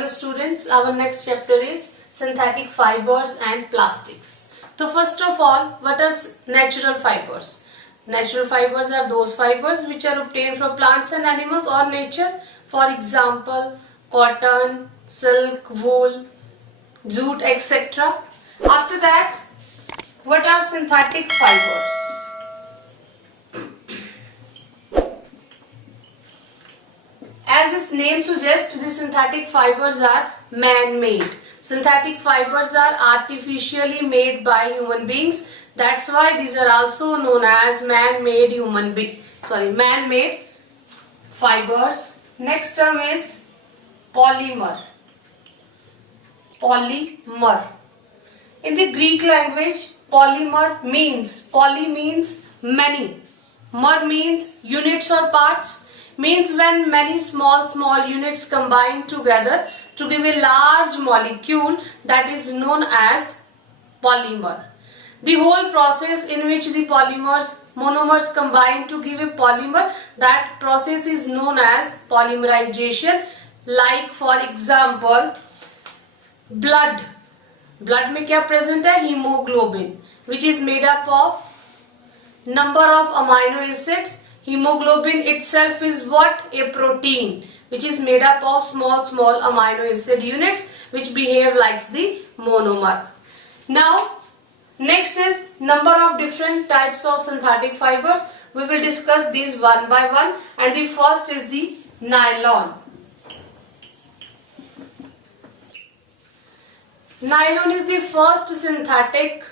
Hello students, our next chapter is synthetic fibers and plastics. So first of all, what are natural fibers? Natural fibers are those fibers which are obtained from plants and animals or nature. For example, cotton, silk, wool, jute, etc. After that, what are synthetic fibers? As its name suggests, the synthetic fibers are man-made. Synthetic fibers are artificially made by human beings. That's why these are also known as man-made man-made fibers. Next term is polymer. Polymer. In the Greek language, polymer means, poly means many, mer means units or parts, means when many small units combine together to give a large molecule, that is known as polymer. The whole process in which the monomers combine to give a polymer, that process is known as polymerization. Like for example, blood में क्या present है? Hemoglobin, which is made up of number of amino acids. Hemoglobin itself is what? A protein which is made up of small amino acid units which behave like the monomer. Now next is number of different types of synthetic fibers. We will discuss these one by one, and the first is the nylon. Nylon is the first synthetic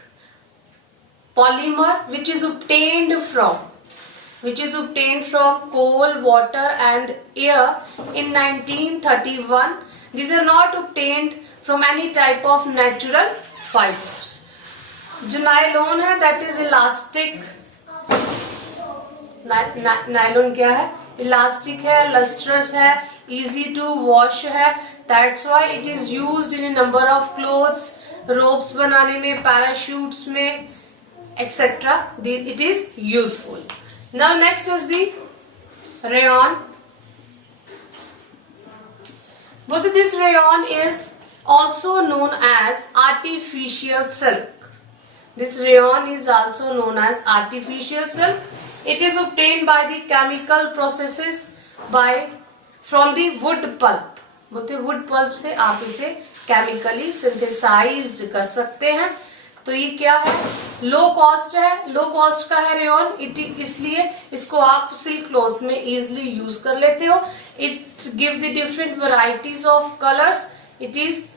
polymer which is obtained from coal, water and air in 1931. These are not obtained from any type of natural fibers. जो nylon है, that is elastic. Nylon क्या है? Elastic है, lustrous है, easy to wash है. That's why it is used in a number of clothes, ropes बनाने में, parachutes में, etc. It is useful. Now next is the rayon. Both this rayon is also known as artificial silk. This rayon is also known as artificial silk. It is obtained by the chemical processes from the wood pulp. बोलते wood pulp से आप इसे chemically synthesized कर सकते हैं. तो ये क्या है? लो कॉस्ट है, लो कॉस्ट का है रेयन, इसलिए इसको आप सिल्क क्लॉथ्स में इजिली यूज कर लेते हो. It give the different varieties of colours. It is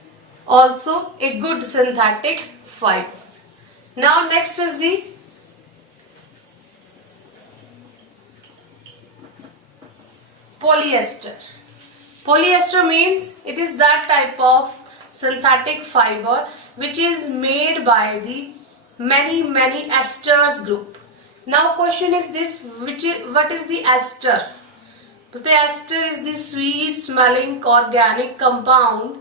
also a good synthetic fibre. Now next is the polyester. Polyester means it is that type of synthetic fiber which is made by the many esters group. Now question is this, what is the ester? The ester is the sweet smelling organic compound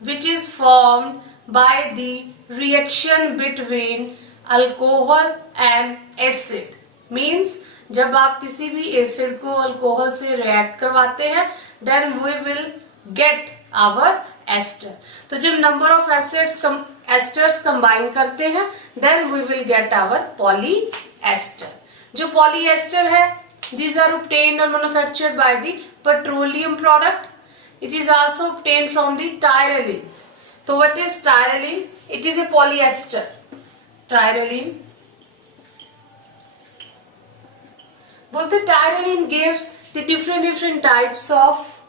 which is formed by the reaction between alcohol and acid. Means जब आप किसी भी acid को alcohol से react करवाते हैं, then we will get our ester. तो जब नंबर ऑफ एस्टर्स कंबाइन करते हैं, then we will get our polyester. जो polyester है, these are obtained or manufactured by the petroleum product. It is also obtained from the tyrolene. So what is tyrolene? It is a polyester. Tyrolene. Both the tyrolene gives the different types of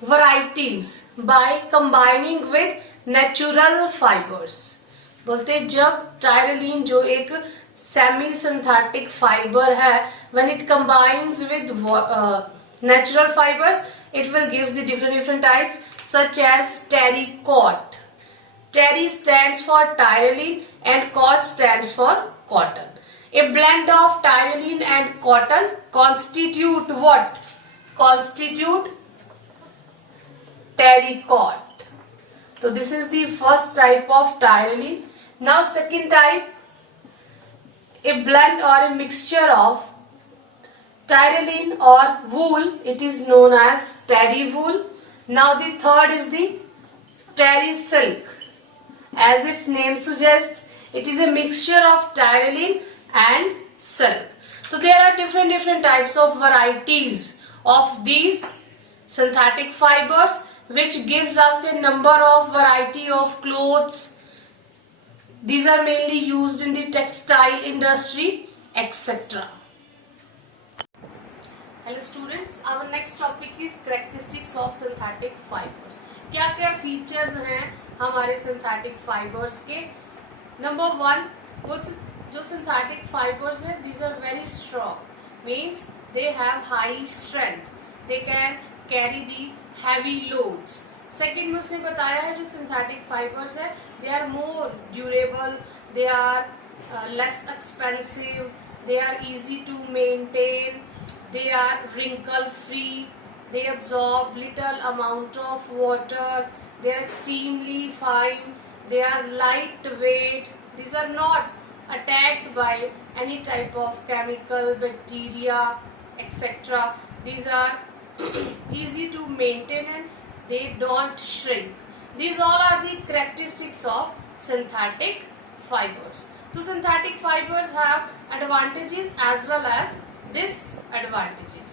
varieties by combining with natural fibers. बोलते जब tyrolene जो एक semi synthetic fiber है, when it combines with natural fibers, it will give the different types such as terrycot. Terry stands for tyrolene and cot stands for cotton. A blend of tyrolene and cotton constitute what? Constitute terrycot. So this is the first type of tyrolene. Now second type, a blend or a mixture of tyrolene or wool. It is known as terry wool. Now the third is the terry silk. As its name suggests, it is a mixture of terylene and silk. So there are different types of varieties of these synthetic fibers, which gives us a number of variety of clothes. These are mainly used in the textile industry, etc. Hello students, our next topic is characteristics of synthetic fibers. क्या क्या features हैं हमारे synthetic fibres के. Number one, कुछ जो synthetic fibres हैं, these are very strong, means they have high strength, they can carry the heavy loads. Second में उसने बताया है जो सिंथेटिक फाइबर्स है, they are more durable, they are less expensive, they are easy to maintain, they are wrinkle free, they absorb little amount of water, they are extremely fine, they are lightweight, these are not attacked by any type of chemical, bacteria, etc. These are easy to maintain and they don't shrink. These all are the characteristics of synthetic fibers. So synthetic fibers have advantages as well as disadvantages.